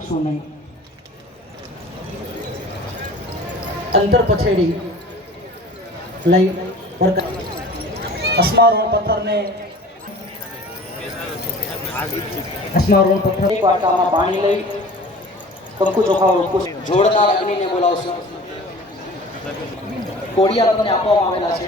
નાખશો નહીં અંતર પછેડી લઈ વળકા અસ્મારોણ પથ્થરને અસ્મારોણ પથ્થર એક વાટકામાં પાણી લઈ કંકુ ચોખા જોડનાર અગ્નિને બોલાવશો કોડિયા રત્ને આપવામાં આવેલા છે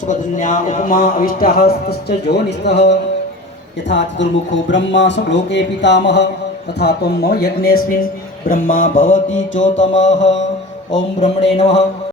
सुखदन्या उपमा अविष्टः स्तश्च ज्योनिष्ठ यथा चतुर्मुखो ब्रह्मा स्वलोके पितामह तथा त्वं मम यज्ञेऽस्मिन् ब्रह्मा भवति चोत्तमः ॐ ब्रह्मणे नमः।